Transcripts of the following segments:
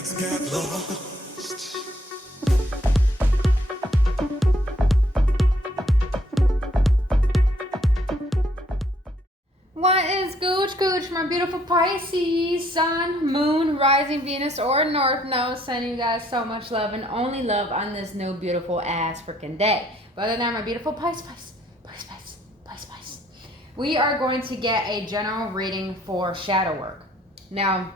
let's get lost. What is Gooch, my beautiful Pisces, Sun, Moon, Rising, Venus, or North Node? Sending you guys so much love and only love on this new beautiful ass freaking day. But other than that, my beautiful Pisces, we are going to get a general reading for shadow work. Now,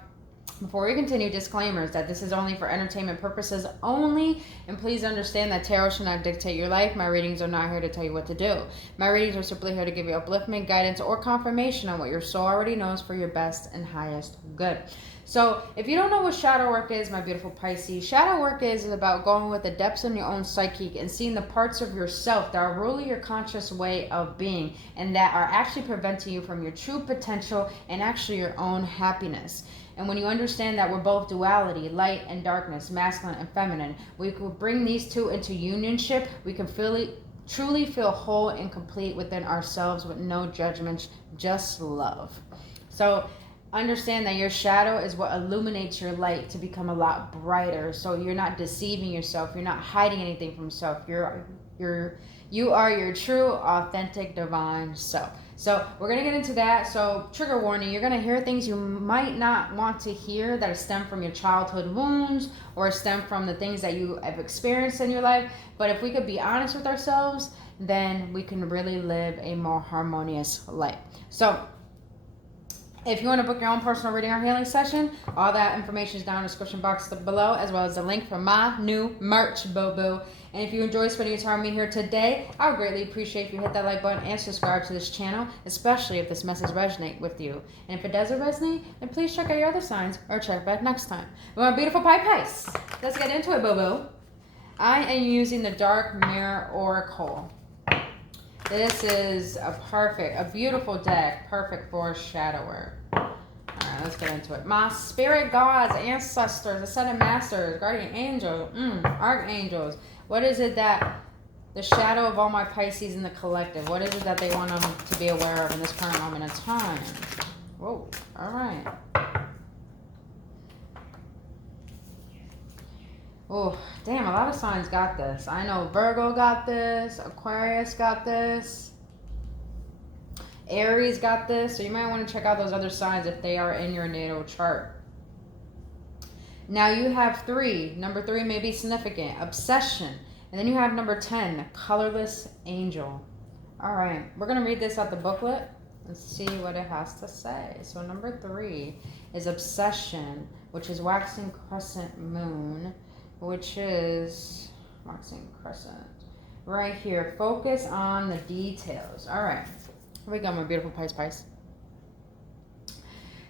before we continue, disclaimers that this is only for entertainment purposes only, and please understand that tarot should not dictate your life. My readings are not here to tell you what to do. My readings are simply here to give you upliftment, guidance, or confirmation on what your soul already knows for your best and highest good. So if you don't know what shadow work is, my beautiful Pisces, shadow work is about going with the depths in your own psyche and seeing the parts of yourself that are ruling your conscious way of being and that are actually preventing you from your true potential and actually your own happiness. And when you understand that we're both duality, light and darkness, masculine and feminine, we can bring these two into unionship. We can truly feel whole and complete within ourselves with no judgments, just love. So understand that your shadow is what illuminates your light to become a lot brighter. So you're not deceiving yourself. You're not hiding anything from yourself. You are your true, authentic, divine self. So we're going to get into that. So trigger warning, you're going to hear things you might not want to hear that stem from your childhood wounds or stem from the things that you have experienced in your life. But if we could be honest with ourselves, then we can really live a more harmonious life. So if you want to book your own personal reading or healing session, all that information is down in the description box below, as well as the link for my new merch, boo-boo. And if you enjoy spending your time with me here today, I would greatly appreciate if you hit that like button and subscribe to this channel, especially if this message resonates with you. And if it doesn't resonate, then please check out your other signs or check back next time. Well, my beautiful Pisces, let's get into it, boo-boo. I am using the Dark Mirror Oracle. This is a beautiful deck, perfect for shadow work. Alright, let's get into it. My spirit gods, ancestors, ascended masters, guardian angels, archangels. What is it that the shadow of all my Pisces in the collective, what is it that they want them to be aware of in this current moment of time? Whoa, alright. Oh, damn, a lot of signs got this. I know Virgo got this, Aquarius got this, Aries got this, so you might want to check out those other signs if they are in your natal chart. Now you have 3. Number 3 may be significant. Obsession. And then you have number 10, colorless angel. All right, we're going to read this out the booklet and see what it has to say. So number 3 is obsession, which is waxing crescent moon, which is waxing crescent. Right here, focus on the details. All right, here we go, my beautiful Pisces.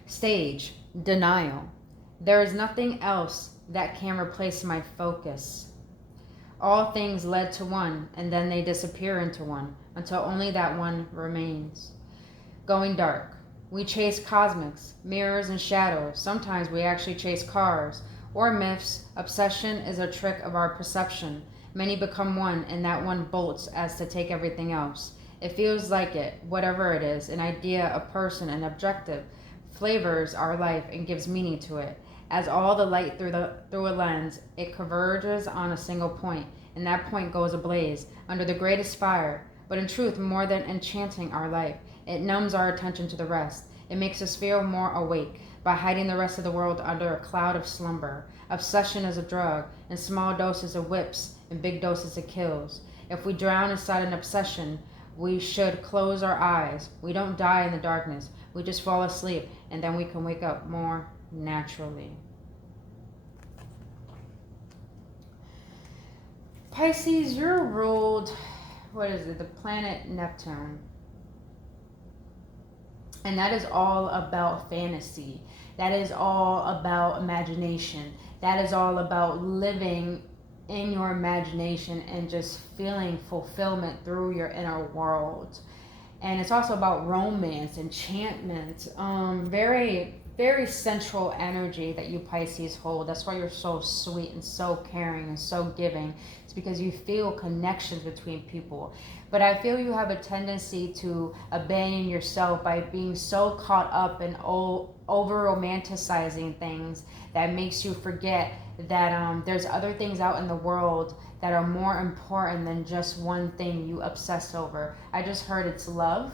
Stage, denial. There is nothing else that can replace my focus. All things led to one, and then they disappear into one, until only that one remains. Going dark. We chase cosmics, mirrors, and shadows. Sometimes we actually chase cars or myths. Obsession is a trick of our perception. Many become one, and that one bolts as to take everything else. It feels like it, whatever it is, an idea, a person, an objective, flavors our life and gives meaning to it. As all the light through a lens, it converges on a single point, and that point goes ablaze under the greatest fire. But in truth, more than enchanting our life, it numbs our attention to the rest. It makes us feel more awake by hiding the rest of the world under a cloud of slumber. Obsession is a drug, in small doses it whips, in big doses it kills. If we drown inside an obsession, we should close our eyes. We don't die in the darkness. We just fall asleep, and then we can wake up more naturally. Pisces, you're ruled, the planet Neptune. And that is all about fantasy. That is all about imagination. That is all about living in your imagination and just feeling fulfillment through your inner world. And it's also about romance, enchantment, very very central energy that you Pisces hold. That's why you're so sweet and so caring and so giving. It's because you feel connections between people. But I feel you have a tendency to abandon yourself by being so caught up in over romanticizing things that makes you forget that there's other things out in the world that are more important than just one thing you obsess over. I just heard it's love.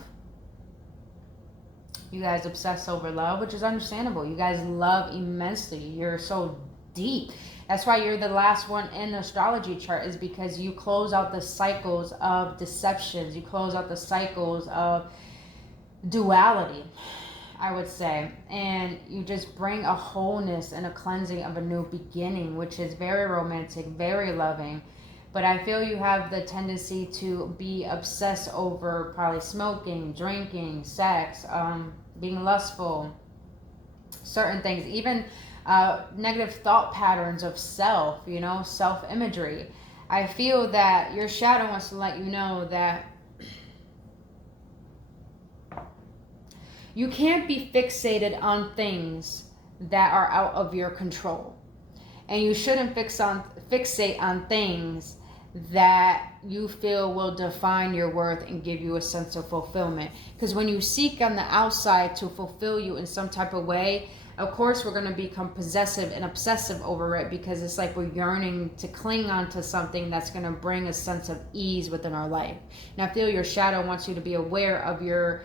You guys obsess over love, which is understandable. You guys love immensely. You're so deep. That's why you're the last one in the astrology chart, is because you close out the cycles of deceptions. You close out the cycles of duality, I would say. And you just bring a wholeness and a cleansing of a new beginning, which is very romantic, very loving. But I feel you have the tendency to be obsessed over probably smoking, drinking, sex, being lustful, certain things, even negative thought patterns of self, self-imagery. I feel that your shadow wants to let you know that you can't be fixated on things that are out of your control. And you shouldn't fixate on things that you feel will define your worth and give you a sense of fulfillment. Because when you seek on the outside to fulfill you in some type of way, of course we're going to become possessive and obsessive over it, because it's like we're yearning to cling on to something that's going to bring a sense of ease within our life. And I feel your shadow wants you to be aware of your,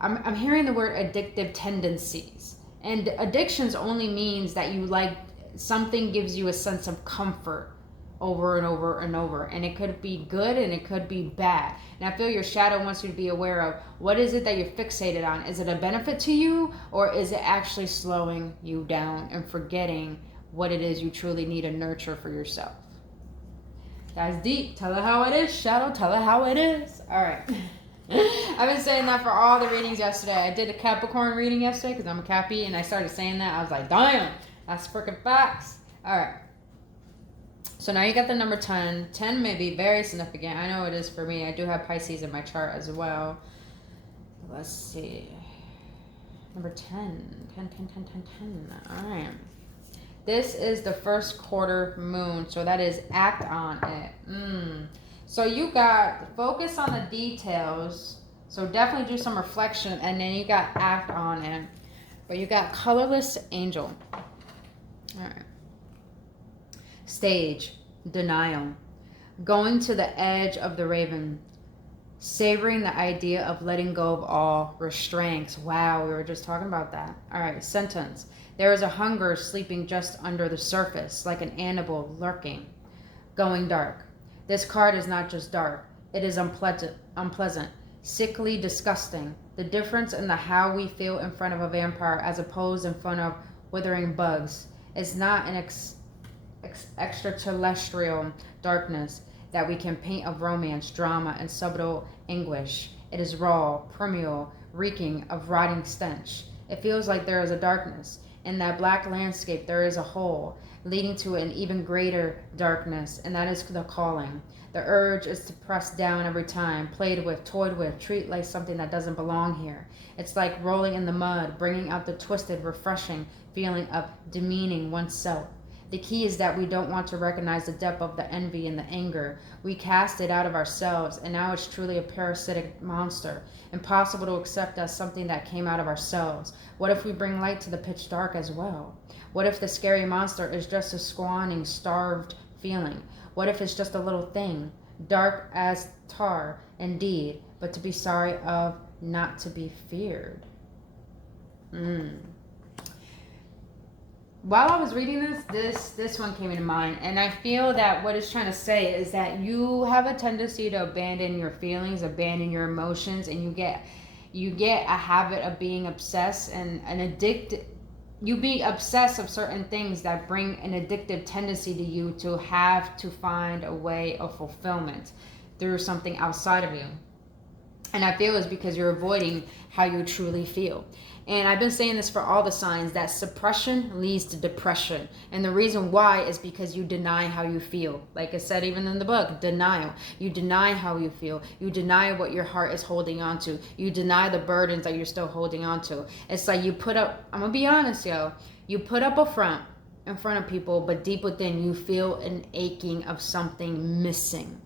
I'm hearing the word addictive tendencies. And addictions only means that you like something, gives you a sense of comfort over and over and over, and it could be good and it could be bad. And I feel your shadow wants you to be aware of, what is it that you're fixated on? Is it a benefit to you, or is it actually slowing you down and forgetting what it is you truly need to nurture for yourself? That's deep. Tell her how it is, shadow. Tell her how it is. All right. I've been saying that for all the readings yesterday. I did a Capricorn reading yesterday because I'm a Cappy, and I started saying that. I was like, damn, that's freaking facts. All right. So now you got the number 10. 10 may be very significant. I know it is for me. I do have Pisces in my chart as well. Let's see. Number 10. 10, 10, 10, 10, 10. All right. This is the first quarter moon. So that is act on it. So you got focus on the details. So definitely do some reflection. And then you got act on it. But you got colorless angel. All right. Stage, denial, going to the edge of the raven, savoring the idea of letting go of all restraints. Wow, we were just talking about that. All right, sentence. There is a hunger sleeping just under the surface, like an animal lurking. Going dark. This card is not just dark. It is unpleasant, sickly, disgusting. The difference in the how we feel in front of a vampire as opposed in front of withering bugs is not an extraterrestrial darkness that we can paint of romance, drama, and subtle anguish. It is raw, primeval, reeking of rotting stench. It feels like there is a darkness. In that black landscape, there is a hole leading to an even greater darkness, and that is the calling. The urge is to press down every time, played with, toyed with, treat like something that doesn't belong here. It's like rolling in the mud, bringing out the twisted, refreshing feeling of demeaning oneself. The key is that we don't want to recognize the depth of the envy and the anger. We cast it out of ourselves, and now it's truly a parasitic monster, impossible to accept as something that came out of ourselves. What if we bring light to the pitch dark as well? What if the scary monster is just a squawning, starved feeling? What if it's just a little thing, dark as tar, indeed, but to be sorry of, not to be feared? While I was reading this one came into mind, and I feel that what it's trying to say is that you have a tendency to abandon your feelings, abandon your emotions, and you get a habit of being obsessed and an addicted. You be obsessed of certain things that bring an addictive tendency to you to have to find a way of fulfillment through something outside of you. And I feel it's because you're avoiding how you truly feel. And I've been saying this for all the signs, that suppression leads to depression. And the reason why is because you deny how you feel. Like I said, even in the book, denial. You deny how you feel. You deny what your heart is holding on to. You deny the burdens that you're still holding on to. It's like you put up, I'm going to be honest, yo. You put up a front in front of people, but deep within you feel an aching of something missing.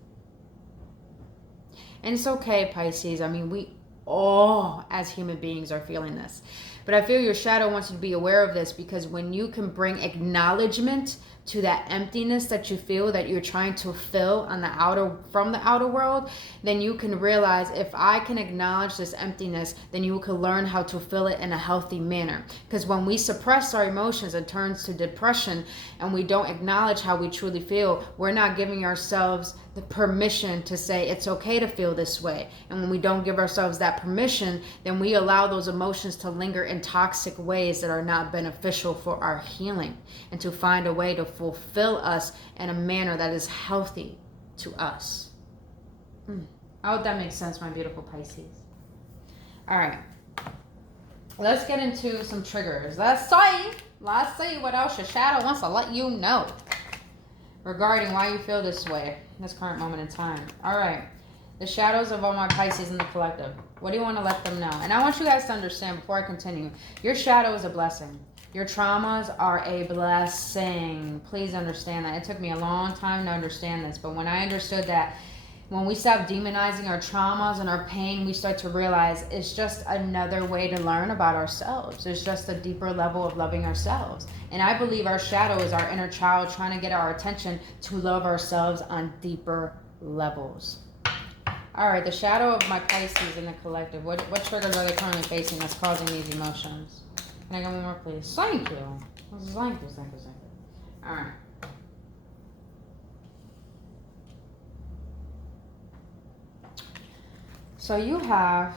And it's okay, Pisces. I mean, we all as human beings are feeling this, but I feel your shadow wants you to be aware of this, because when you can bring acknowledgement to that emptiness that you feel that you're trying to fill on the from the outer world, then you can realize, if I can acknowledge this emptiness, then you can learn how to fill it in a healthy manner. Because when we suppress our emotions, it turns to depression, and we don't acknowledge how we truly feel. We're not giving ourselves the permission to say it's okay to feel this way. And when we don't give ourselves that permission, then we allow those emotions to linger in toxic ways that are not beneficial for our healing, and to find a way to fulfill us in a manner that is healthy to us. I hope that makes sense, my beautiful Pisces. All right, let's get into some triggers. Let's see what else your shadow wants to let you know regarding why you feel this way in this current moment in time. All right, the shadows of all my Pisces in the collective. What do you want to let them know? And I want you guys to understand, before I continue, your shadow is a blessing. Your traumas are a blessing. Please understand that. It took me a long time to understand this, but when I understood that, when we stop demonizing our traumas and our pain, we start to realize it's just another way to learn about ourselves. It's just a deeper level of loving ourselves. And I believe our shadow is our inner child trying to get our attention to love ourselves on deeper levels. All right, the shadow of my Pisces in the collective. What triggers are they currently facing that's causing these emotions? Can I get one more, please? Thank you. Thank you. All right. So you have,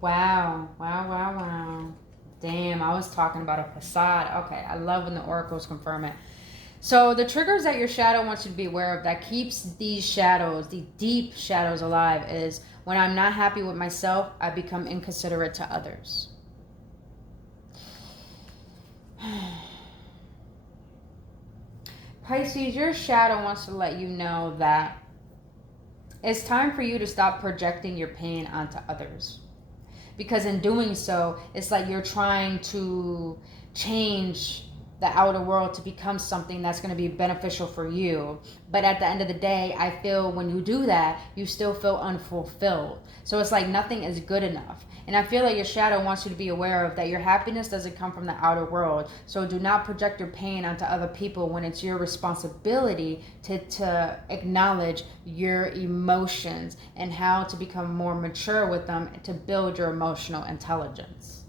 wow. Damn, I was talking about a facade. Okay, I love when the oracles confirm it. So the triggers that your shadow wants you to be aware of that keeps these shadows, the deep shadows, alive is when I'm not happy with myself, I become inconsiderate to others. Pisces, your shadow wants to let you know that it's time for you to stop projecting your pain onto others. Because in doing so, it's like you're trying to change the outer world to become something that's going to be beneficial for you. But at the end of the day, I feel when you do that, you still feel unfulfilled. So it's like nothing is good enough. And I feel like your shadow wants you to be aware of that your happiness doesn't come from the outer world. So do not project your pain onto other people when it's your responsibility to acknowledge your emotions and how to become more mature with them to build your emotional intelligence.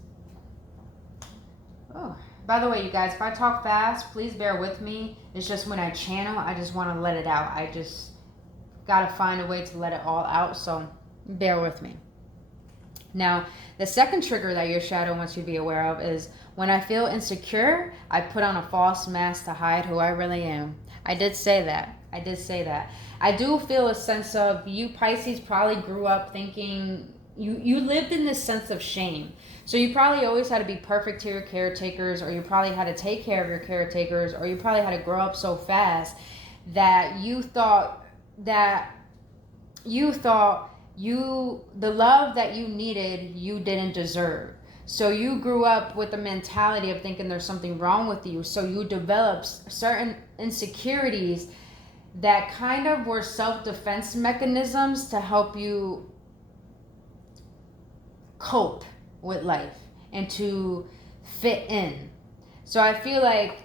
Oh. By the way, you guys, if I talk fast, please bear with me. It's just when I channel, I just want to let it out. I just got to find a way to let it all out, so bear with me. Now, the second trigger that your shadow wants you to be aware of is when I feel insecure, I put on a false mask to hide who I really am. I did say that. I do feel a sense of, you Pisces probably grew up thinking, you lived in this sense of shame. So you probably always had to be perfect to your caretakers, or you probably had to take care of your caretakers, or you probably had to grow up so fast that you thought the love that you needed, you didn't deserve. So you grew up with the mentality of thinking there's something wrong with you. So you developed certain insecurities that kind of were self-defense mechanisms to help you cope with life and to fit in. So I feel like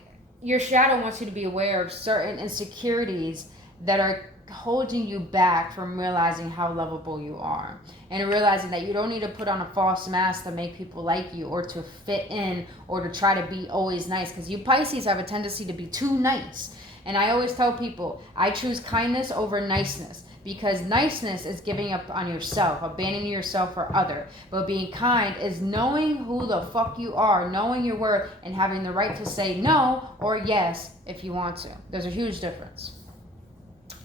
your shadow wants you to be aware of certain insecurities that are holding you back from realizing how lovable you are, and realizing that you don't need to put on a false mask to make people like you, or to fit in, or to try to be always nice, because you Pisces have a tendency to be too nice. And I always tell people, I choose kindness over niceness, because niceness is giving up on yourself, abandoning yourself for other. But being kind is knowing who the fuck you are, knowing your worth, and having the right to say no or yes if you want to. There's a huge difference.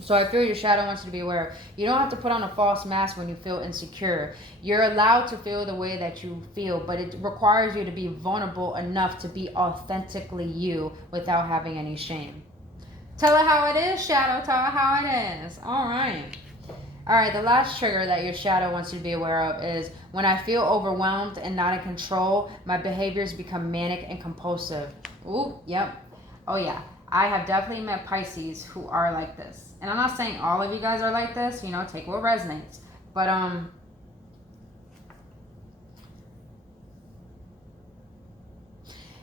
So I feel your shadow wants you to be aware. You don't have to put on a false mask when you feel insecure. You're allowed to feel the way that you feel, but it requires you to be vulnerable enough to be authentically you without having any shame. Tell her how it is, shadow. Tell her how it is. All right. All right, the last trigger that your shadow wants you to be aware of is when I feel overwhelmed and not in control, my behaviors become manic and compulsive. Ooh, yep. Oh, yeah. I have definitely met Pisces who are like this. And I'm not saying all of you guys are like this, you know, take what resonates. But,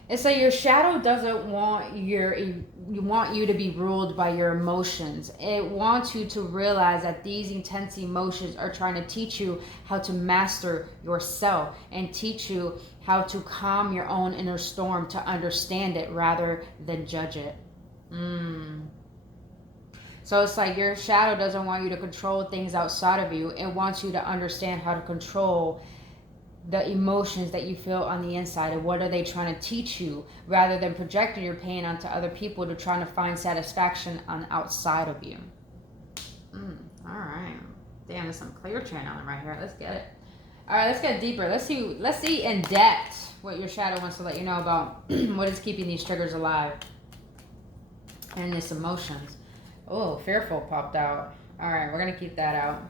it's like your shadow doesn't want you to be ruled by your emotions. It wants you to realize that these intense emotions are trying to teach you how to master yourself and teach you how to calm your own inner storm to understand it rather than judge it. So it's like your shadow doesn't want you to control things outside of you. It wants you to understand how to control the emotions that you feel on the inside and what are they trying to teach you rather than projecting your pain onto other people to try to find satisfaction on the outside of you. All right. Damn, there's some clear channeling right here. Let's get it. All right, let's get deeper. Let's see in depth what your shadow wants to let you know about what is keeping these triggers alive and these emotions. Oh, fearful popped out. All right, we're going to keep that out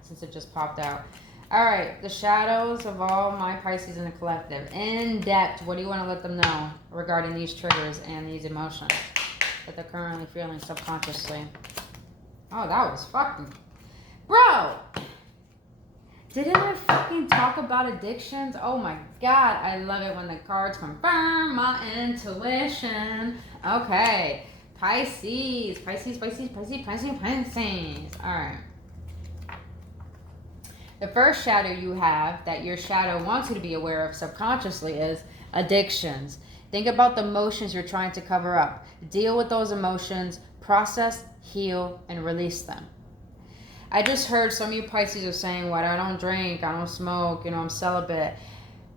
since it just popped out. All right, the shadows of all my Pisces in the collective. In depth, what do you want to let them know regarding these triggers and these emotions that they're currently feeling subconsciously? Oh, that was fucking... Bro! Didn't I fucking talk about addictions? Oh my God, I love it when the cards confirm my intuition. Okay, Pisces. All right. The first shadow you have that your shadow wants you to be aware of subconsciously is addictions. Think about the emotions you're trying to cover up. Deal with those emotions, process, heal, and release them. I just heard some of you Pisces are saying, what, I don't drink, I don't smoke, you know, I'm celibate.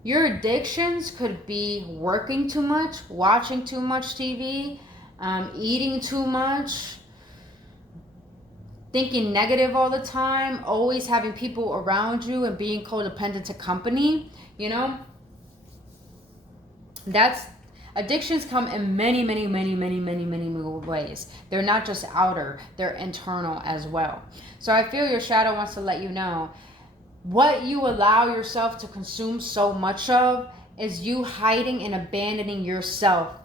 Your addictions could be working too much, watching too much TV, eating too much, thinking negative all the time, always having people around you and being codependent to company, you know? Addictions come in many ways. They're not just outer, they're internal as well. So I feel your shadow wants to let you know what you allow yourself to consume so much of is you hiding and abandoning yourself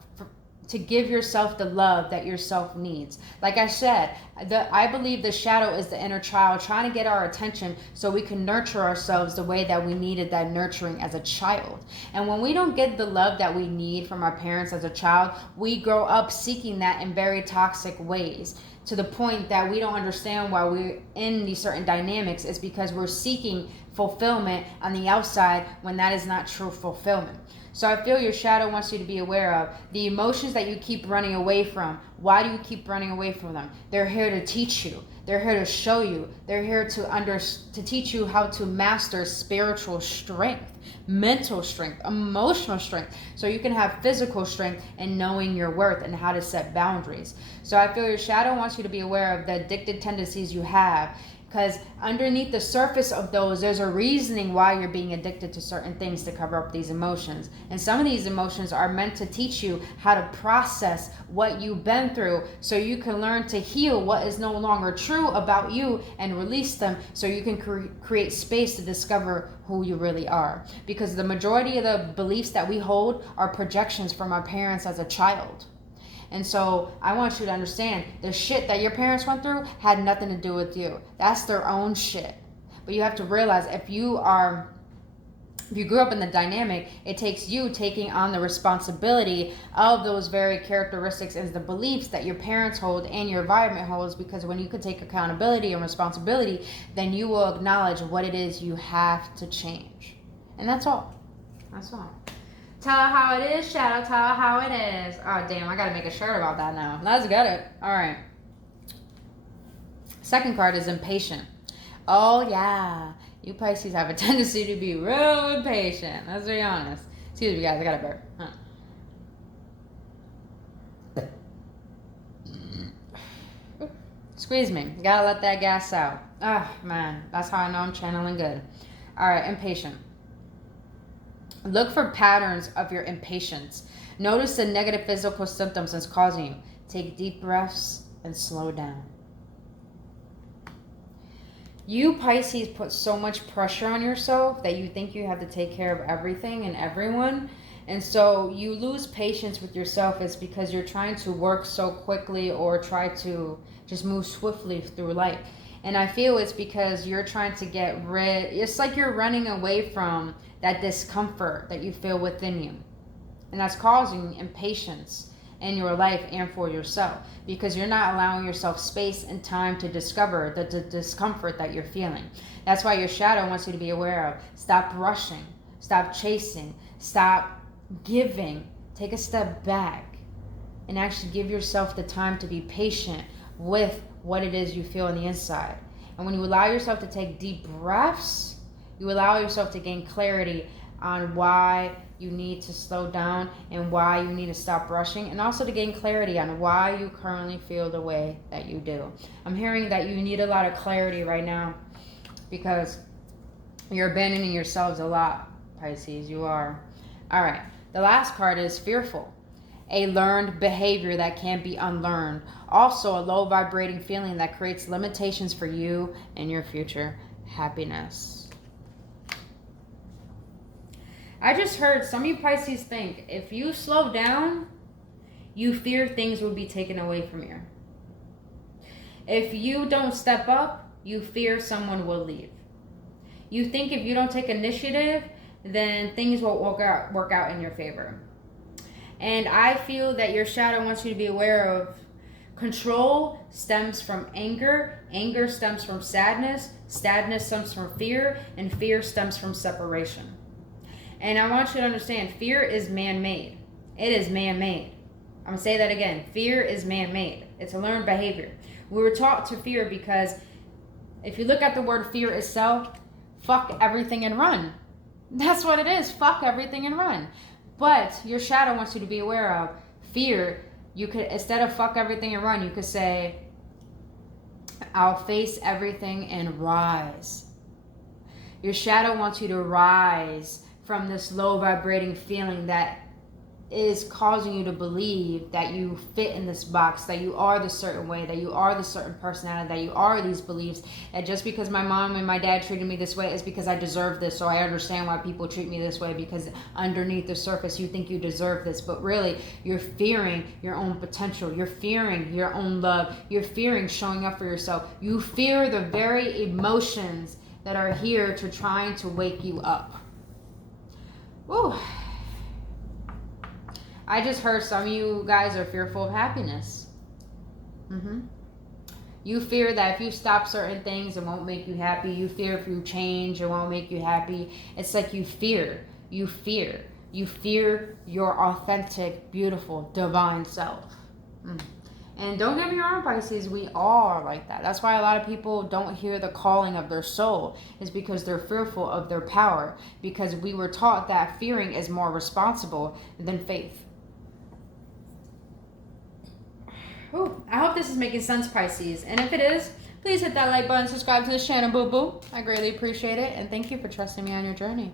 to give yourself the love that yourself needs. Like I said, I believe the shadow is the inner child trying to get our attention so we can nurture ourselves the way that we needed that nurturing as a child. And when we don't get the love that we need from our parents as a child, we grow up seeking that in very toxic ways, to the point that we don't understand why we're in these certain dynamics. Is because we're seeking fulfillment on the outside when that is not true fulfillment. So I feel your shadow wants you to be aware of the emotions that you keep running away from. Why do you keep running away from them? They're here to teach you. They're here to show you. They're here to teach you how to master spiritual strength, mental strength, emotional strength, so you can have physical strength and knowing your worth and how to set boundaries. So I feel your shadow wants you to be aware of the addicted tendencies you have, because underneath the surface of those, there's a reasoning why you're being addicted to certain things to cover up these emotions. And some of these emotions are meant to teach you how to process what you've been through so you can learn to heal what is no longer true about you and release them so you can create space to discover who you really are. Because the majority of the beliefs that we hold are projections from our parents as a child. And so I want you to understand the shit that your parents went through had nothing to do with you. That's their own shit. But you have to realize if you grew up in the dynamic, it takes you taking on the responsibility of those very characteristics and the beliefs that your parents hold and your environment holds, because when you can take accountability and responsibility, then you will acknowledge what it is you have to change. And that's all. That's all. Tell her how it is, shadow. Tell her how it is. Oh, damn. I got to make a shirt about that now. Let's get it. All right. Second card is impatient. Oh, yeah. You Pisces have a tendency to be real impatient. Let's be honest. Excuse me, guys. I got a burp. Squeeze me. You gotta let that gas out. Ah, man. That's how I know I'm channeling good. All right, impatient. Look for patterns of your impatience. Notice the negative physical symptoms that's causing you. Take deep breaths and slow down. You Pisces put so much pressure on yourself that you think you have to take care of everything and everyone. And so you lose patience with yourself. It's because you're trying to work so quickly or try to just move swiftly through life. And I feel it's because you're trying to get rid, it's like you're running away from that discomfort that you feel within you. And that's causing impatience in your life and for yourself, because you're not allowing yourself space and time to discover the discomfort that you're feeling. That's why your shadow wants you to be aware of. Stop rushing, stop chasing, stop giving. Take a step back and actually give yourself the time to be patient with what it is you feel on the inside. And when you allow yourself to take deep breaths, you allow yourself to gain clarity on why you need to slow down and why you need to stop rushing, and also to gain clarity on why you currently feel the way that you do. I'm hearing that you need a lot of clarity right now because you're abandoning yourselves a lot, Pisces. You are. All right. The last card is fearful. A learned behavior that can't be unlearned. Also a low vibrating feeling that creates limitations for you and your future happiness. I just heard some of you Pisces think if you slow down, you fear things will be taken away from you. If you don't step up, you fear someone will leave. You think if you don't take initiative, then things won't work out in your favor. And I feel that your shadow wants you to be aware of control stems from anger, anger stems from sadness, sadness stems from fear, and fear stems from separation. And I want you to understand, fear is man-made. It is man-made. I'm going to say that again. Fear is man-made. It's a learned behavior. We were taught to fear because if you look at the word fear itself, fuck everything and run. That's what it is. Fuck everything and run. But your shadow wants you to be aware of fear. You could, instead of fuck everything and run, you could say, I'll face everything and rise. Your shadow wants you to rise from this low vibrating feeling that is causing you to believe that you fit in this box, that you are the certain way, that you are the certain personality, that you are these beliefs, that just because my mom and my dad treated me this way is because I deserve this, so I understand why people treat me this way, because underneath the surface you think you deserve this, but really you're fearing your own potential, you're fearing your own love, you're fearing showing up for yourself, you fear the very emotions that are here to trying to wake you up. Woo. I just heard some of you guys are fearful of happiness. You fear that if you stop certain things, it won't make you happy. You fear if you change, it won't make you happy. It's like you fear your authentic, beautiful, divine self. And don't get me wrong, Pisces, we all are like that. That's why a lot of people don't hear the calling of their soul, is because they're fearful of their power, because we were taught that fearing is more responsible than faith. Ooh, I hope this is making sense, Pisces. And if it is, please hit that like button, subscribe to this channel, boo-boo. I greatly appreciate it. And thank you for trusting me on your journey.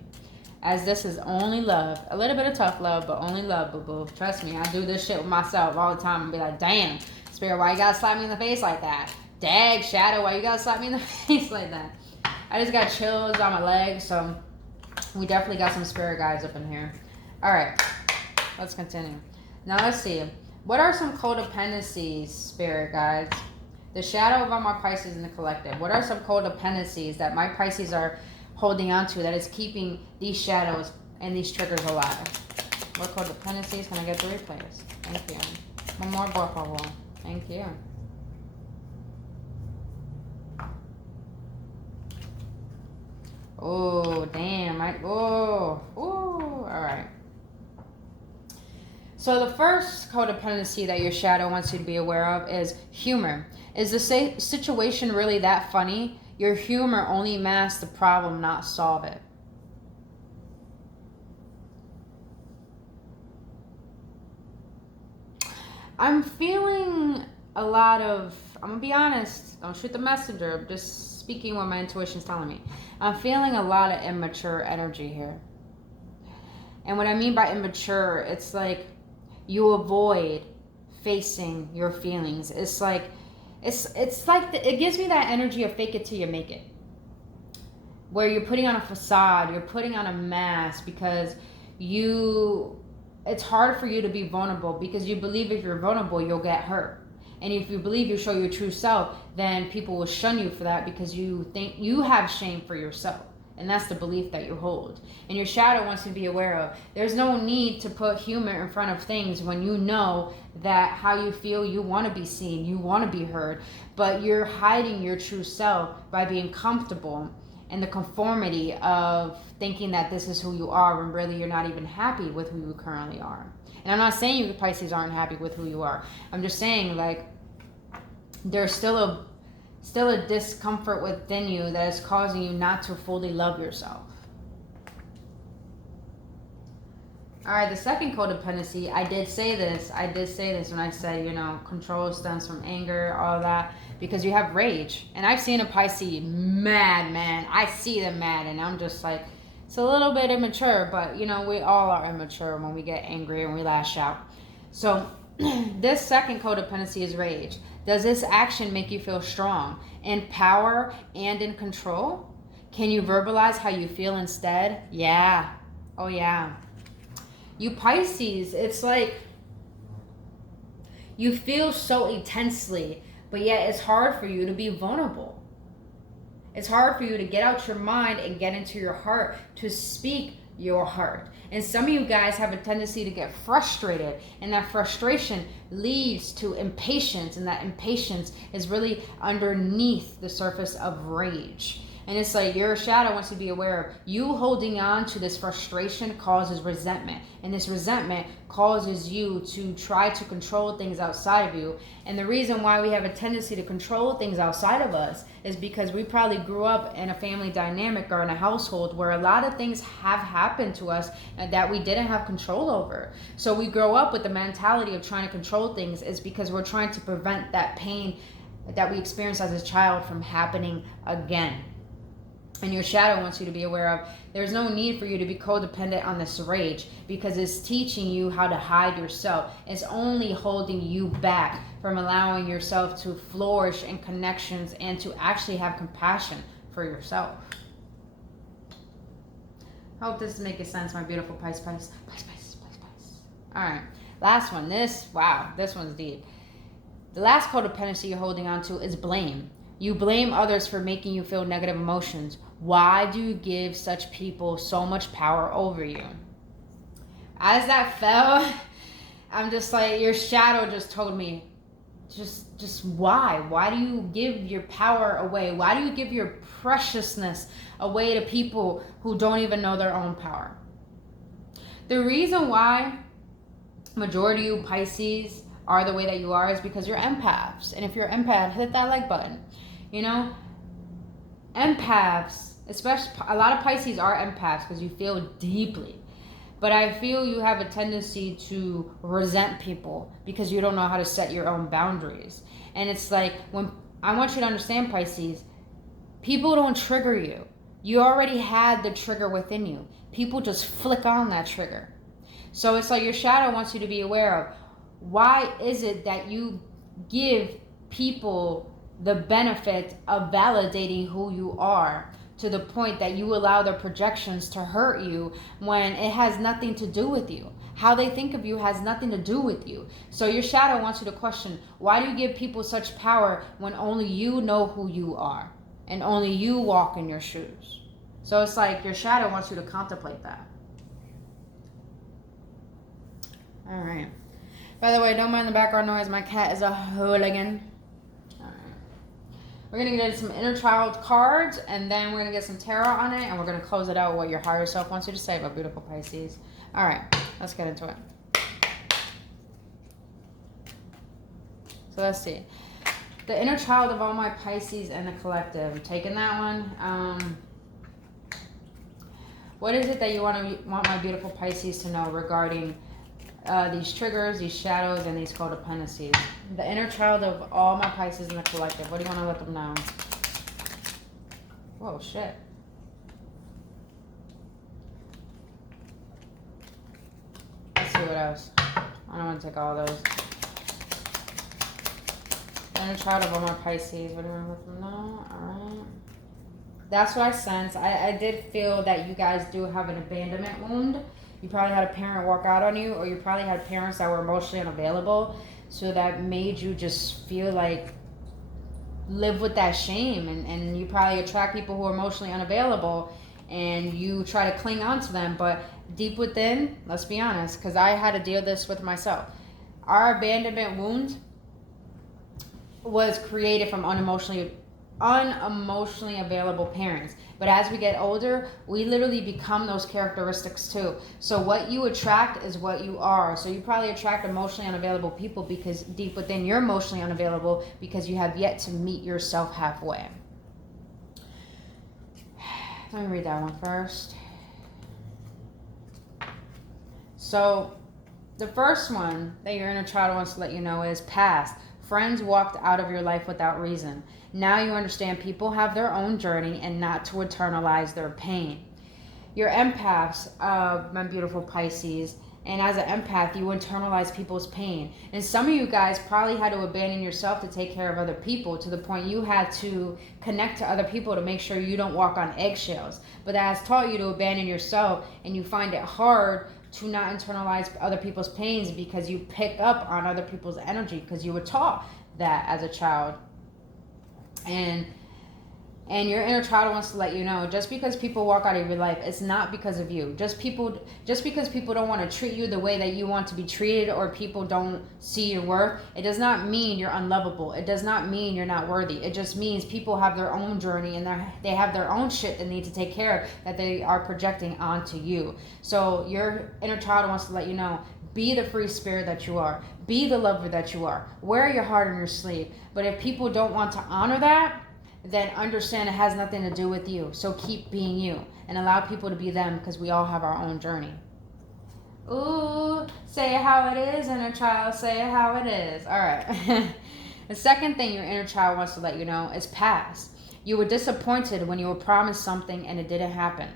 As this is only love. A little bit of tough love, but only love, boo-boo. Trust me, I do this shit with myself all the time and be like, damn, Spirit, why you gotta slap me in the face like that? Dag, Shadow, why you gotta slap me in the face like that? I just got chills on my legs, so we definitely got some spirit guides up in here. All right, let's continue. Now let's see. What are some codependencies, spirit guides? The shadow of all my Pisces in the collective. What are some codependencies that my Pisces are holding on to that is keeping these shadows and these triggers alive? What codependencies? Can I get the replays? Thank you. One more, por favor. Thank you. Oh, damn. All right. So the first codependency that your shadow wants you to be aware of is humor. Is the situation really that funny? Your humor only masks the problem, not solve it. I'm feeling a lot of, I'm going to be honest, don't shoot the messenger, I'm just speaking what my intuition's telling me. I'm feeling a lot of immature energy here. And what I mean by immature, it's like you avoid facing your feelings. It's like it gives me that energy of fake it till you make it. Where you're putting on a facade, you're putting on a mask because it's hard for you to be vulnerable because you believe if you're vulnerable, you'll get hurt. And if you believe you show your true self, then people will shun you for that because you think you have shame for yourself. And that's the belief that you hold. And your shadow wants you to be aware of. There's no need to put humor in front of things when you know that how you feel, you want to be seen, you want to be heard. But you're hiding your true self by being comfortable in the conformity of thinking that this is who you are when really you're not even happy with who you currently are. And I'm not saying you Pisces aren't happy with who you are. I'm just saying, like, there's still a discomfort within you that is causing you not to fully love yourself. All right, the second codependency, I did say this when I said, control stems from anger, all that, because you have rage. And I've seen a Pisces mad, man. I see them mad, and I'm just like, it's a little bit immature, but, we all are immature when we get angry and we lash out. So this second codependency is rage. Does this action make you feel strong, in power, and in control? Can you verbalize how you feel instead? Yeah. Oh, yeah. You Pisces, it's like you feel so intensely, but yet it's hard for you to be vulnerable. It's hard for you to get out your mind and get into your heart, to speak your heart. And some of you guys have a tendency to get frustrated, and that frustration leads to impatience, and that impatience is really underneath the surface of rage. And it's like your shadow wants you to be aware of you holding on to this frustration causes resentment. And this resentment causes you to try to control things outside of you. And the reason why we have a tendency to control things outside of us is because we probably grew up in a family dynamic or in a household where a lot of things have happened to us that we didn't have control over. So we grow up with the mentality of trying to control things is because we're trying to prevent that pain that we experienced as a child from happening again. And your shadow wants you to be aware of there's no need for you to be codependent on this rage because it's teaching you how to hide yourself. It's only holding you back from allowing yourself to flourish in connections and to actually have compassion for yourself. I hope this is making sense, my beautiful Pisces. All right, last one. This one's deep. The last codependency you're holding on to is blame. You blame others for making you feel negative emotions. Why do you give such people so much power over you? As that fell, I'm just like, your shadow just told me, just why? Why do you give your power away? Why do you give your preciousness away to people who don't even know their own power? The reason why majority of you Pisces are the way that you are is because you're empaths. And if you're empath, hit that like button. Empaths, especially a lot of Pisces are empaths because you feel deeply. But I feel you have a tendency to resent people because you don't know how to set your own boundaries. And it's like, when I want you to understand, Pisces, people don't trigger you. You already had the trigger within you. People just flick on that trigger. So it's like your shadow wants you to be aware of, why is it that you give people the benefit of validating who you are to the point that you allow their projections to hurt you when it has nothing to do with you? How they think of you has nothing to do with you. So your shadow wants you to question, why do you give people such power when only you know who you are and only you walk in your shoes? So it's like your shadow wants you to contemplate that. All right. By the way, don't mind the background noise. My cat is a hooligan. We're going to get some inner child cards, and then we're going to get some tarot on it, and we're going to close it out with what your higher self wants you to say about beautiful Pisces. All right, let's get into it. So let's see. The inner child of all my Pisces and the collective. I'm taking that one. What is it that you want my beautiful Pisces to know regarding these triggers, these shadows, and these codependencies. The inner child of all my Pisces in the collective. What do you want to let them know? Whoa, shit. Let's see what else. I don't want to take all those. Inner child of all my Pisces. What do you want to let them know? Alright. That's what I sense. I did feel that you guys do have an abandonment wound. You probably had a parent walk out on you, or you probably had parents that were emotionally unavailable. So that made you just feel like live with that shame. And you probably attract people who are emotionally unavailable and you try to cling on to them. But deep within, let's be honest, because I had to deal this with myself. Our abandonment wound was created from unemotionally available parents. But as we get older, we literally become those characteristics too. So what you attract is what you are. So you probably attract emotionally unavailable people because deep within you're emotionally unavailable because you have yet to meet yourself halfway. Let me read that one first. So the first one that your inner child wants to let you know is past. Friends walked out of your life without reason. Now you understand people have their own journey and not to internalize their pain. You're empaths, my beautiful Pisces, and as an empath, you internalize people's pain. And some of you guys probably had to abandon yourself to take care of other people to the point you had to connect to other people to make sure you don't walk on eggshells. But that has taught you to abandon yourself, and you find it hard to not internalize other people's pains because you pick up on other people's energy because you were taught that as a child. And your inner child wants to let you know, just because people walk out of your life, it's not because of you. Just because people don't want to treat you the way that you want to be treated, or people don't see your worth, it does not mean you're unlovable. It does not mean you're not worthy. It just means people have their own journey and they have their own shit they need to take care of that they are projecting onto you. So your inner child wants to let you know, be the free spirit that you are. Be the lover that you are. Wear your heart on your sleeve. But if people don't want to honor that, then understand it has nothing to do with you. So keep being you and allow people to be them, because we all have our own journey. Ooh, say it how it is, inner child. Say it how it is. All right. The second thing your inner child wants to let you know is past. You were disappointed when you were promised something and it didn't happen.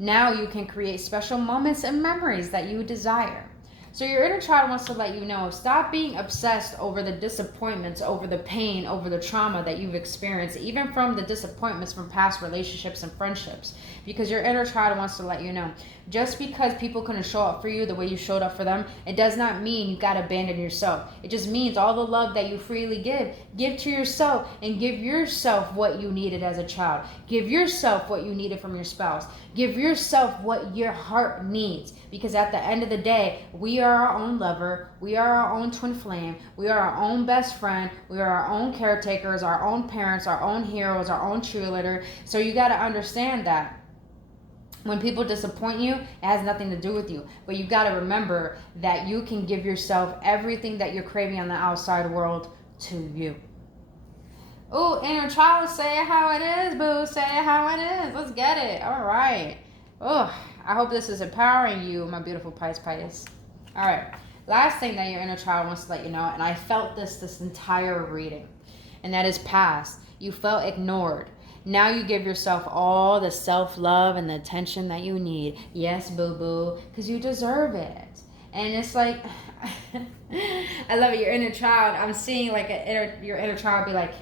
Now you can create special moments and memories that you desire. So your inner child wants to let you know, stop being obsessed over the disappointments, over the pain, over the trauma that you've experienced, even from the disappointments from past relationships and friendships. Because your inner child wants to let you know, just because people couldn't show up for you the way you showed up for them, it does not mean you got to abandon yourself. It just means all the love that you freely give to yourself, and give yourself what you needed as a child. Give yourself what you needed from your spouse. Give yourself what your heart needs. Because at the end of the day, we are our own lover. We are our own twin flame. We are our own best friend. We are our own caretakers, our own parents, our own heroes, our own cheerleader. So you got to understand that when people disappoint you, it has nothing to do with you. But you got to remember that you can give yourself everything that you're craving on the outside world to you. Ooh, inner child, say it how it is, boo. Say it how it is. Let's get it. All right. Oh, I hope this is empowering you, my beautiful Pisces. All right. Last thing that your inner child wants to let you know, and I felt this entire reading, and that is past. You felt ignored. Now you give yourself all the self-love and the attention that you need. Yes, boo-boo, because you deserve it. And it's like, I love it. Your inner child, I'm seeing like your inner child be like,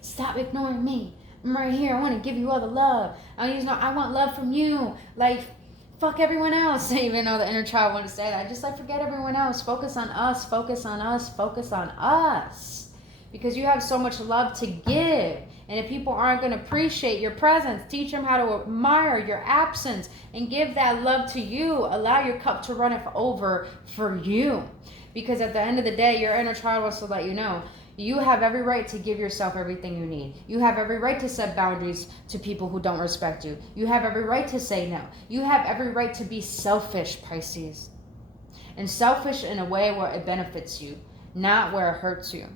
stop ignoring me. I'm right here. I want to give you all the love. I want love from you. Like, fuck everyone else. Even though the inner child wants to say that, just like, forget everyone else. Focus on us. Focus on us. Focus on us. Because you have so much love to give. And if people aren't going to appreciate your presence, teach them how to admire your absence and give that love to you. Allow your cup to run over for you. Because at the end of the day, your inner child wants to let you know, you have every right to give yourself everything you need. You have every right to set boundaries to people who don't respect you. You have every right to say no. You have every right to be selfish, Pisces. And selfish in a way where it benefits you, not where it hurts you.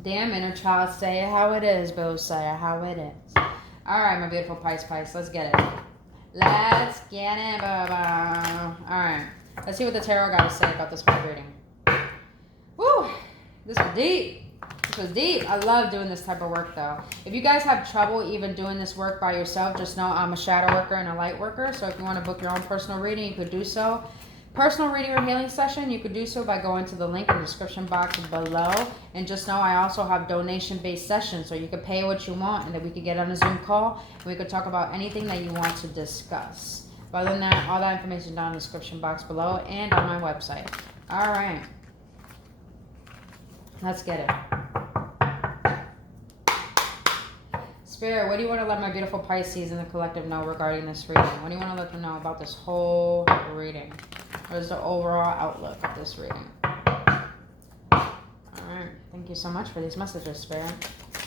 Damn, inner child, say it how it is, boo. Say it how it is. All right, my beautiful Pisces. Let's get it. Let's get it, boo. All right. Let's see what the tarot got to say about this whole reading. Woo! This was deep. This was deep. I love doing this type of work, though. If you guys have trouble even doing this work by yourself, just know I'm a shadow worker and a light worker. So if you want to book your own personal reading, you could do so. Personal reading or healing session, you could do so by going to the link in the description box below. And just know I also have donation-based sessions, so you could pay what you want, and then we could get on a Zoom call, and we could talk about anything that you want to discuss. But other than that, all that information is down in the description box below and on my website. All right. Let's get it. Spirit, what do you want to let my beautiful Pisces and the collective know regarding this reading? What do you want to let them know about this whole reading? What is the overall outlook of this reading? Alright, thank you so much for these messages, Spirit.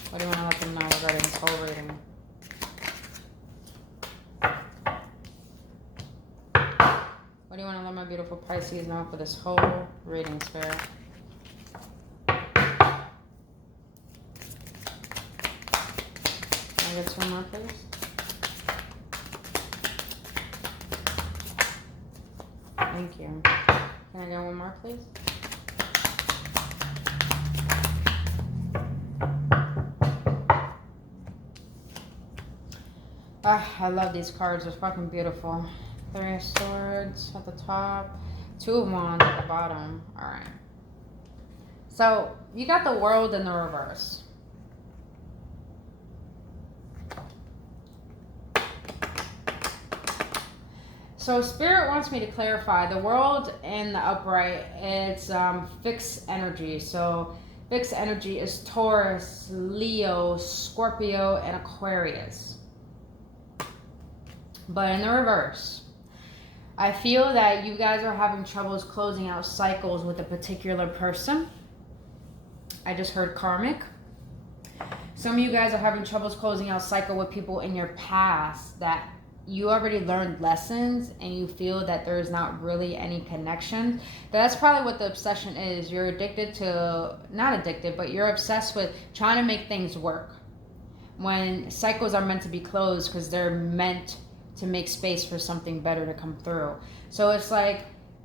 What do you want to let them know regarding this whole reading? What do you want to let my beautiful Pisces know for this whole reading, Spirit? Can I get two more, please? Thank you. Can I get one more, please? I love these cards. They're fucking beautiful. 3 of Swords at the top. 2 of Wands at the bottom. Alright. So, you got the World in the reverse. So Spirit wants me to clarify the World in the upright. It's fixed energy. So fixed energy is Taurus, Leo, Scorpio, and Aquarius. But in the reverse, I feel that you guys are having troubles closing out cycles with a particular person. I just heard karmic. Some of you guys are having troubles closing out cycle with people in your past that you already learned lessons and you feel that there's not really any connection. That's probably what the obsession is. You're addicted to, not addicted, but you're obsessed with trying to make things work when cycles are meant to be closed because they're meant to make space for something better to come through. So it's like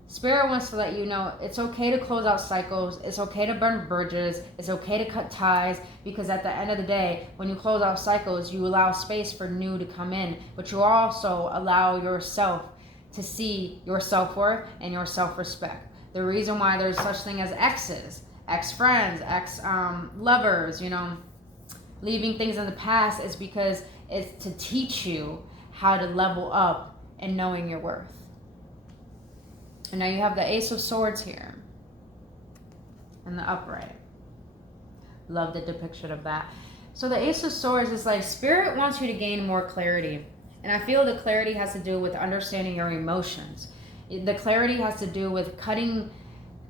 Spirit wants to let you know it's okay to close out cycles. It's okay to burn bridges. It's okay to cut ties, because at the end of the day, when you close out cycles, you allow space for new to come in, but you also allow yourself to see your self-worth and your self-respect. The reason why there's such thing as exes, ex-friends, ex-lovers, you know, leaving things in the past is because it's to teach you how to level up and knowing your worth. And now you have the Ace of Swords here in the upright. Love the depiction of that. So the Ace of Swords is like Spirit wants you to gain more clarity. And I feel the clarity has to do with understanding your emotions. The clarity has to do with cutting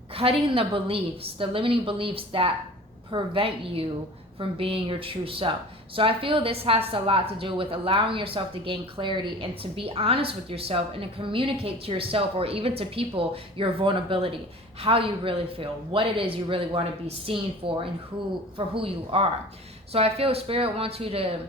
the beliefs, the limiting beliefs that prevent you from being your true self. So I feel this has a lot to do with allowing yourself to gain clarity and to be honest with yourself and to communicate to yourself or even to people your vulnerability, how you really feel, what it is you really want to be seen for, and who you are. So I feel Spirit wants you to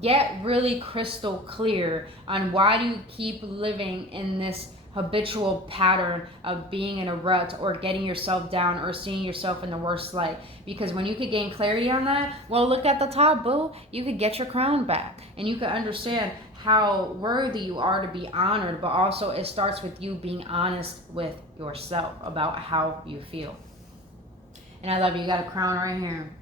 get really crystal clear on why do you keep living in this habitual pattern of being in a rut or getting yourself down or seeing yourself in the worst light. Because when you could gain clarity on that, well, look at the top, boo. You could get your crown back and you could understand how worthy you are to be honored, but also it starts with you being honest with yourself about how you feel. And I love you. You got a crown right here.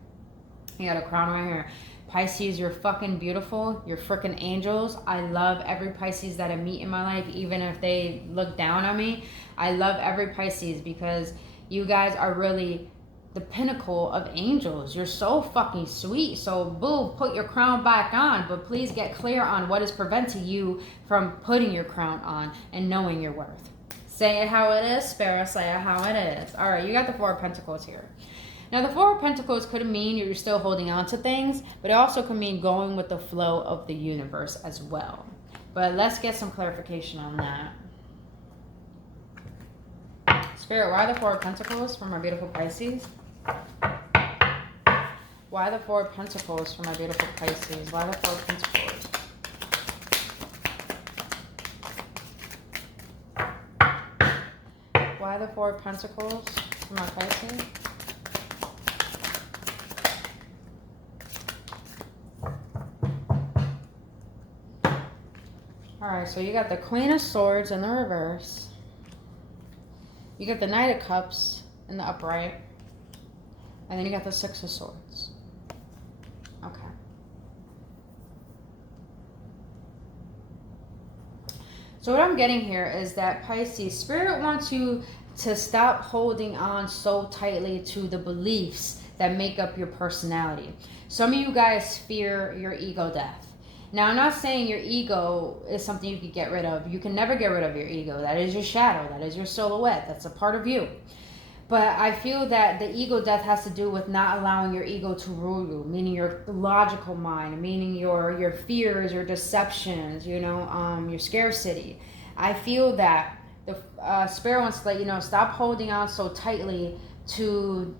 You got a crown right here. Pisces, you're fucking beautiful. You're freaking angels. I love every Pisces that I meet in my life, even if they look down on me. I love every Pisces because you guys are really the pinnacle of angels. You're so fucking sweet. So, boo, put your crown back on, but please get clear on what is preventing you from putting your crown on and knowing your worth. Say it how it is, Sparrow. Say it how it is. All right, you got the Four of Pentacles here. Now, the Four of Pentacles could mean you're still holding on to things, but it also could mean going with the flow of the universe as well. But let's get some clarification on that. Spirit, why the Four of Pentacles for my beautiful Pisces? Why the Four of Pentacles for my beautiful Pisces? Why the Four of Pentacles? Why the Four of Pentacles for my Pisces? Alright, so you got the Queen of Swords in the reverse. You got the Knight of Cups in the upright. And then you got the Six of Swords. Okay. So what I'm getting here is that Pisces, Spirit wants you to stop holding on so tightly to the beliefs that make up your personality. Some of you guys fear your ego death. Now, I'm not saying your ego is something you can get rid of. You can never get rid of your ego. That is your shadow. That is your silhouette. That's a part of you. But I feel that the ego death has to do with not allowing your ego to rule you, meaning your logical mind, meaning your fears, your deceptions, you know, your scarcity. I feel that the Spirit wants to let you know, stop holding on so tightly to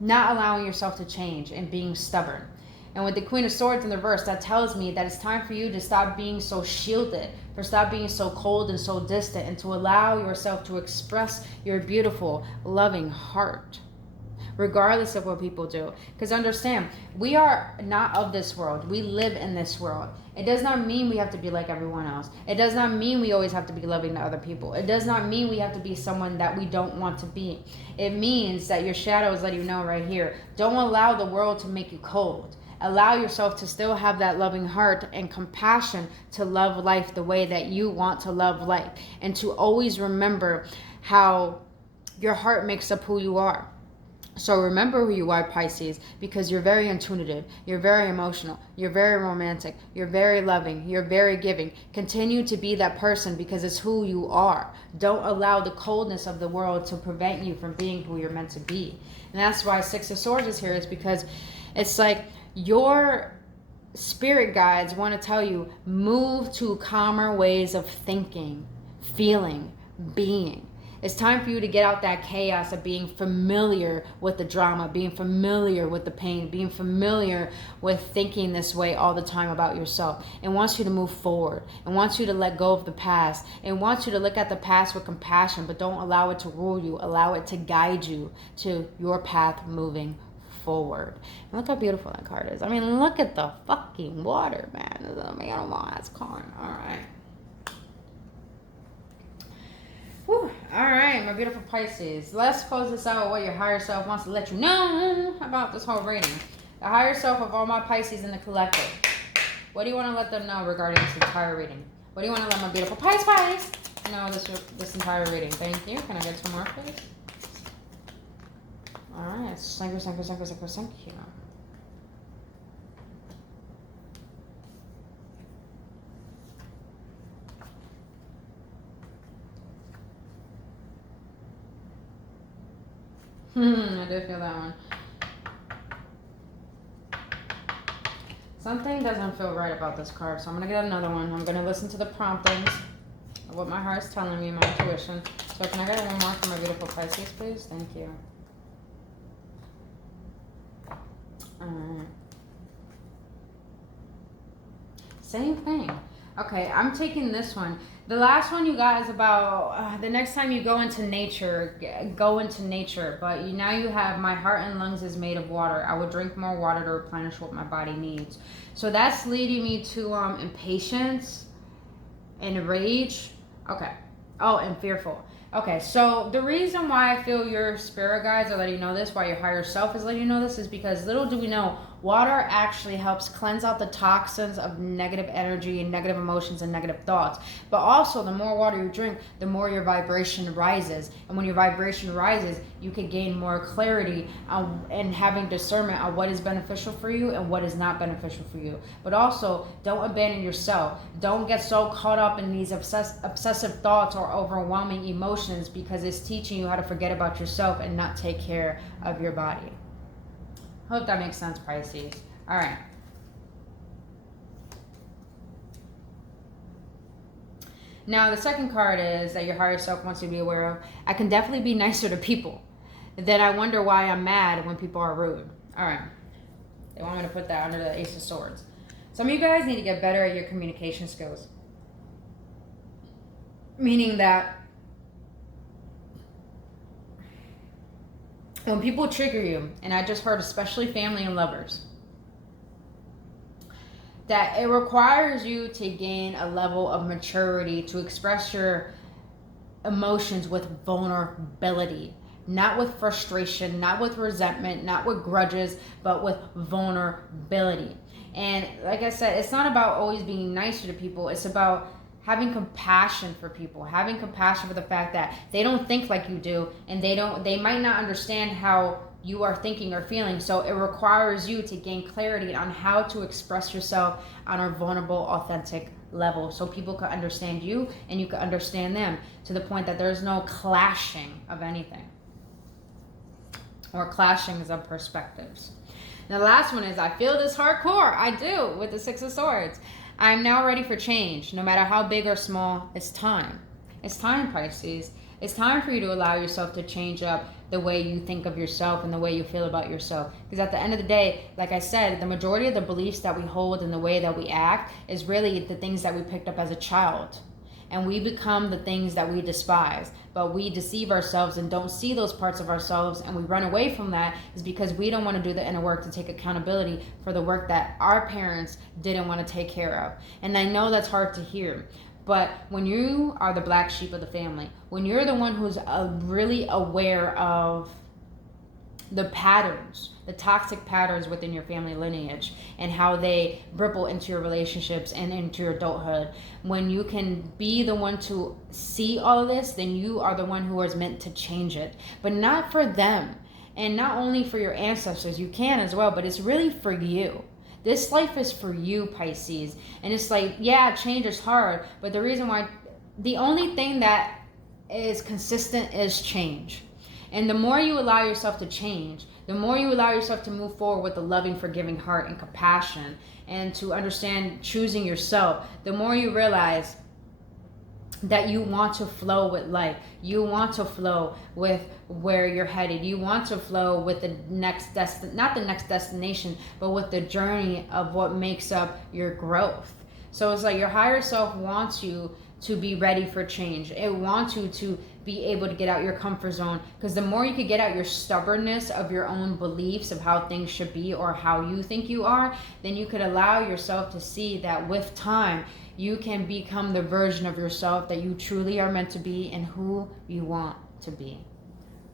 not allowing yourself to change and being stubborn. And with the Queen of Swords in the reverse, that tells me that it's time for you to stop being so shielded, for stop being so cold and so distant, and to allow yourself to express your beautiful, loving heart, regardless of what people do. Because understand, we are not of this world. We live in this world. It does not mean we have to be like everyone else. It does not mean we always have to be loving to other people. It does not mean we have to be someone that we don't want to be. It means that your shadow is letting you know right here, don't allow the world to make you cold. Allow yourself to still have that loving heart and compassion to love life the way that you want to love life. And to always remember how your heart makes up who you are. So remember who you are, Pisces, because you're very intuitive, you're very emotional, you're very romantic, you're very loving, you're very giving. Continue to be that person because it's who you are. Don't allow the coldness of the world to prevent you from being who you're meant to be. And that's why Six of Swords is here, is because it's like your spirit guides want to tell you, move to calmer ways of thinking, feeling, being. It's time for you to get out that chaos of being familiar with the drama, being familiar with the pain, being familiar with thinking this way all the time about yourself. It wants you to move forward. It wants you to let go of the past. It wants you to look at the past with compassion, but don't allow it to rule you. Allow it to guide you to your path moving forward. And look how beautiful that card is. I mean, look at the fucking water, man. That's calling. All right. Whew. All right, my beautiful Pisces. Let's close this out with what your higher self wants to let you know about this whole reading. The higher self of all my Pisces in the collective. What do you want to let them know regarding this entire reading? What do you want to let my beautiful Pisces know this entire reading? Thank you. Can I get some more, please? All right. Thank you. I did feel that one. Something doesn't feel right about this card, so I'm going to get another one. I'm going to listen to the promptings of what my heart's telling me, my intuition. So can I get one more for my beautiful Pisces, please? Thank you. Alright. Same thing. Okay, I'm taking this one. The last one you got is about the next time you go into nature, But now you have, my heart and lungs is made of water. I would drink more water to replenish what my body needs. So that's leading me to impatience and rage. Okay. Oh, and fearful. Okay, so the reason why I feel your spirit guides are letting you know this, why your higher self is letting you know this, is because little do we know, water actually helps cleanse out the toxins of negative energy and negative emotions and negative thoughts. But also, the more water you drink, the more your vibration rises. And when your vibration rises, you can gain more clarity and having discernment on what is beneficial for you and what is not beneficial for you. But also, don't abandon yourself. Don't get so caught up in these obsessive thoughts or overwhelming emotions, because it's teaching you how to forget about yourself and not take care of your body. Hope that makes sense, Pisces. All right. Now, the second card is that your higher self wants you to be aware of. I can definitely be nicer to people. Then I wonder why I'm mad when people are rude. All right. They want me to put that under the Ace of Swords. Some of you guys need to get better at your communication skills. Meaning that when people trigger you, and I just heard especially family and lovers, that it requires you to gain a level of maturity to express your emotions with vulnerability. Not with frustration, not with resentment, not with grudges, but with vulnerability. And like I said, it's not about always being nicer to people. It's about having compassion for people, having compassion for the fact that they don't think like you do, and they might not understand how you are thinking or feeling. So it requires you to gain clarity on how to express yourself on a vulnerable, authentic level, so people can understand you and you can understand them, to the point that there's no clashing of anything, or clashings of perspectives. Now the last one is, I feel this hardcore. I do, with the Six of Swords. I'm now ready for change. No matter how big or small, it's time. It's time, Pisces. It's time for you to allow yourself to change up the way you think of yourself and the way you feel about yourself. Because at the end of the day, like I said, the majority of the beliefs that we hold and the way that we act is really the things that we picked up as a child. And we become the things that we despise. But we deceive ourselves and don't see those parts of ourselves, and we run away from that, is because we don't want to do the inner work to take accountability for the work that our parents didn't want to take care of. And I know that's hard to hear. But when you are the black sheep of the family, when you're the one who's really aware of the patterns, the toxic patterns within your family lineage, and how they ripple into your relationships and into your adulthood, when you can be the one to see all of this, then you are the one who is meant to change it. But not for them, and not only for your ancestors, you can as well, but it's really for you. This life is for you, Pisces. And it's like, yeah, change is hard, but the reason why, the only thing that is consistent is change. And the more you allow yourself to change, the more you allow yourself to move forward with a loving, forgiving heart and compassion, and to understand choosing yourself, the more you realize that you want to flow with life. You want to flow with where you're headed. You want to flow with the next not the next destination, but with the journey of what makes up your growth. So it's like your higher self wants you to be ready for change. It wants you to be able to get out your comfort zone, because the more you could get out your stubbornness of your own beliefs of how things should be or how you think you are, then you could allow yourself to see that with time you can become the version of yourself that you truly are meant to be and who you want to be.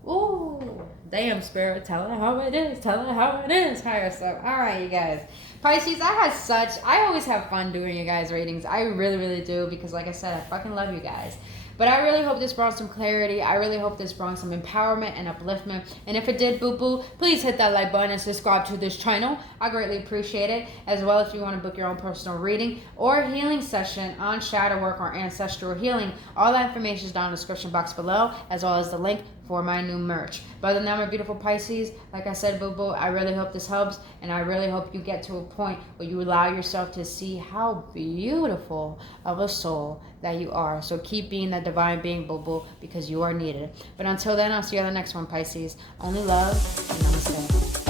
Ooh, damn, Spirit, tell it how it is. Tell it how it is, higher self. All right, you guys. Pisces, I always have fun doing you guys' readings. I really, really do, because like I said, I fucking love you guys. But I really hope this brought some clarity. I really hope this brought some empowerment and upliftment. And if it did, boo-boo, please hit that like button and subscribe to this channel. I greatly appreciate it. As well, if you want to book your own personal reading or healing session on shadow work or ancestral healing, all that information is down in the description box below, as well as the link for my new merch. But other than that, my beautiful Pisces, like I said, boo-boo, I really hope this helps, and I really hope you get to a point where you allow yourself to see how beautiful of a soul that you are. So keep being that divine being, boo-boo, because you are needed. But until then, I'll see you on the next one, Pisces. Only love, and namaste.